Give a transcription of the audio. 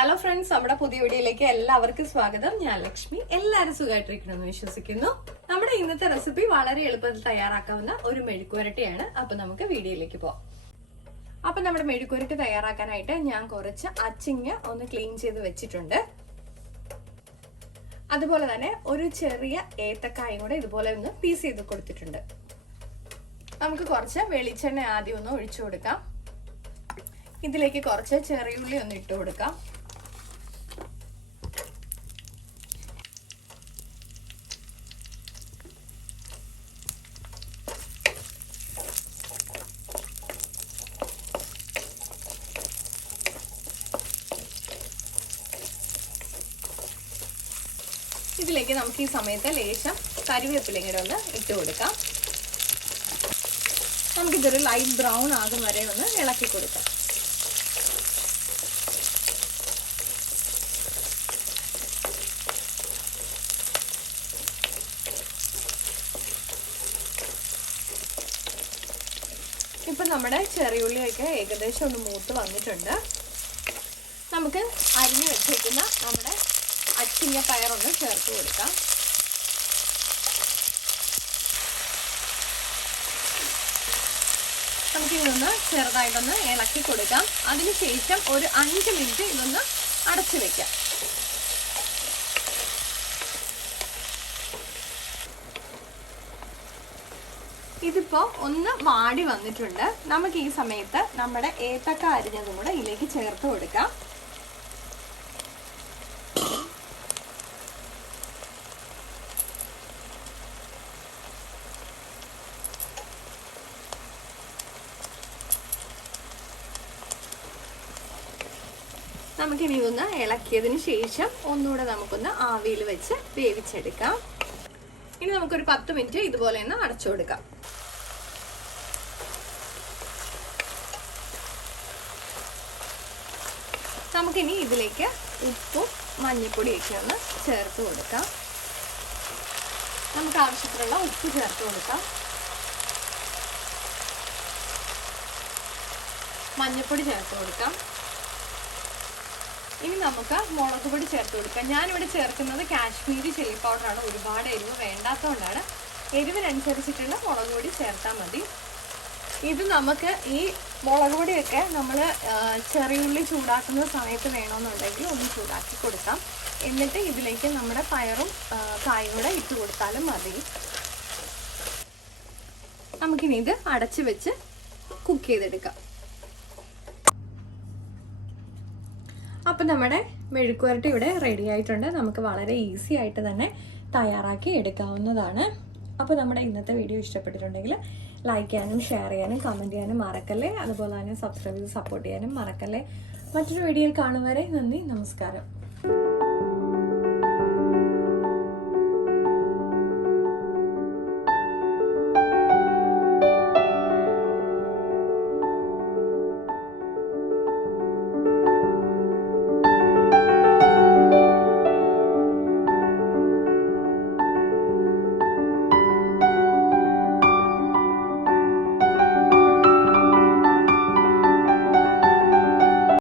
Hello friends, നമ്മുടെ പുതിയ വീഡിയോയിലേക്ക് എല്ലാവർക്കും സ്വാഗതം. ഞാൻ ലക്ഷ്മി. എല്ലാവരും സുഖമായിട്ടിരിക്കണമെന്ന് വിശ്വസിക്കുന്നു. നമ്മുടെ ഇന്നത്തെ റെസിപ്പി വളരെ എളുപ്പത്തിൽ തയ്യാറാക്കാവുന്ന ഒരു മെഴുക്കുവരട്ടിയാണ്. അപ്പൊ നമുക്ക് വീഡിയോയിലേക്ക് പോവാം. അപ്പൊ നമ്മുടെ മെഴുക്കുവരട്ടി തയ്യാറാക്കാനായിട്ട് ഞാൻ കുറച്ച് അച്ചിങ്ങ ഒന്ന് ക്ലീൻ ചെയ്ത് വെച്ചിട്ടുണ്ട്. അതുപോലെ തന്നെ ഒരു ചെറിയ ഏത്തക്കായും കൂടെ ഇതുപോലെ ഒന്ന് പീസ് ചെയ്ത് കൊടുത്തിട്ടുണ്ട്. നമുക്ക് കുറച്ച് വെളിച്ചെണ്ണ ആദ്യം ഒന്ന് ഒഴിച്ചു കൊടുക്കാം. ഇതിലേക്ക് കുറച്ച് ചെറിയുള്ളി ഒന്ന് ഇട്ട് കൊടുക്കാം. ഇതിലേക്ക് നമുക്ക് ഈ സമയത്ത് ലേശം കറിവേപ്പിലയും കൂടെ ഒന്ന് ഇട്ട് കൊടുക്കാം. നമുക്കിതൊരു ലൈറ്റ് ബ്രൗൺ ആകും വരെ ഒന്ന് ഇളക്കി കൊടുക്കാം. ഇപ്പൊ നമ്മുടെ ചെറിയുള്ളിയൊക്കെ ഏകദേശം ഒന്ന് മൂത്ത് വന്നിട്ടുണ്ട്. നമുക്ക് അരിഞ്ഞു വെച്ചേക്കുന്ന നമ്മുടെ അച്ചിങ്ങ പയറൊന്ന് ചേർത്ത് കൊടുക്കാം. നമുക്കിതൊന്ന് ചെറുതായിട്ടൊന്ന് ഇളക്കി കൊടുക്കാം. അതിനുശേഷം ഒരു 5 മിനിറ്റ് ഇതൊന്ന് അടച്ചു വെക്കാം. ഇതിപ്പോ ഒന്ന് വാടി വന്നിട്ടുണ്ട്. നമുക്ക് ഈ സമയത്ത് നമ്മുടെ ഏത്തക്ക അരിഞ്ഞതും കൂടെ ഇതിലേക്ക് ചേർത്ത് കൊടുക്കാം. നമുക്കിനി ഇതൊന്ന് ഇളക്കിയതിന് ശേഷം ഒന്നുകൂടെ നമുക്കൊന്ന് ആവിയിൽ വെച്ച് വേവിച്ചെടുക്കാം. ഇനി നമുക്കൊരു 10 മിനിറ്റ് ഇതുപോലെ ഒന്ന് അടച്ചു കൊടുക്കാം. നമുക്കിനി ഇതിലേക്ക് ഉപ്പും മഞ്ഞൾപ്പൊടിയൊക്കെ ഒന്ന് ചേർത്ത് കൊടുക്കാം. നമുക്ക് ആവശ്യത്തിനുള്ള ഉപ്പ് ചേർത്ത് കൊടുക്കാം. മഞ്ഞൾപ്പൊടി ചേർത്ത് കൊടുക്കാം. ഇനി നമുക്ക് മുളക് പൊടി ചേർത്ത് കൊടുക്കാം. ഞാനിവിടെ ചേർക്കുന്നത് കാശ്മീരി ചില്ലി പൗഡറാണ്. ഒരുപാട് എരിവ് വേണ്ടാത്തതുകൊണ്ടാണ്. എരിവിനനുസരിച്ചിട്ടുള്ള മുളക് പൊടി ചേർത്താൽ മതി. ഇത് നമുക്ക് ഈ മുളക് പൊടിയൊക്കെ നമ്മൾ ചെറിയുള്ളി ചൂടാക്കുന്ന സമയത്ത് വേണമെന്നുണ്ടെങ്കിൽ ഒന്ന് ചൂടാക്കി കൊടുക്കാം. എന്നിട്ട് ഇതിലേക്ക് നമ്മുടെ പയറും കായും കൂടെ ഇട്ട് കൊടുത്താലും മതി. നമുക്കിനി ഇത് അടച്ച് വെച്ച് കുക്ക് ചെയ്തെടുക്കാം. അപ്പം നമ്മുടെ മെഴുക്കുവരട്ടി ഇവിടെ റെഡി ആയിട്ടുണ്ട്. നമുക്ക് വളരെ ഈസി ആയിട്ട് തന്നെ തയ്യാറാക്കി എടുക്കാവുന്നതാണ്. അപ്പോൾ നമ്മുടെ ഇന്നത്തെ വീഡിയോ ഇഷ്ടപ്പെട്ടിട്ടുണ്ടെങ്കിൽ ലൈക്ക് ചെയ്യാനും ഷെയർ ചെയ്യാനും കമൻറ്റ് ചെയ്യാനും മറക്കല്ലേ. അതുപോലെ തന്നെ സബ്സ്ക്രൈബ് ചെയ്ത് സപ്പോർട്ട് ചെയ്യാനും മറക്കല്ലേ. മറ്റൊരു വീഡിയോയിൽ കാണും വരെ നന്ദി, നമസ്കാരം.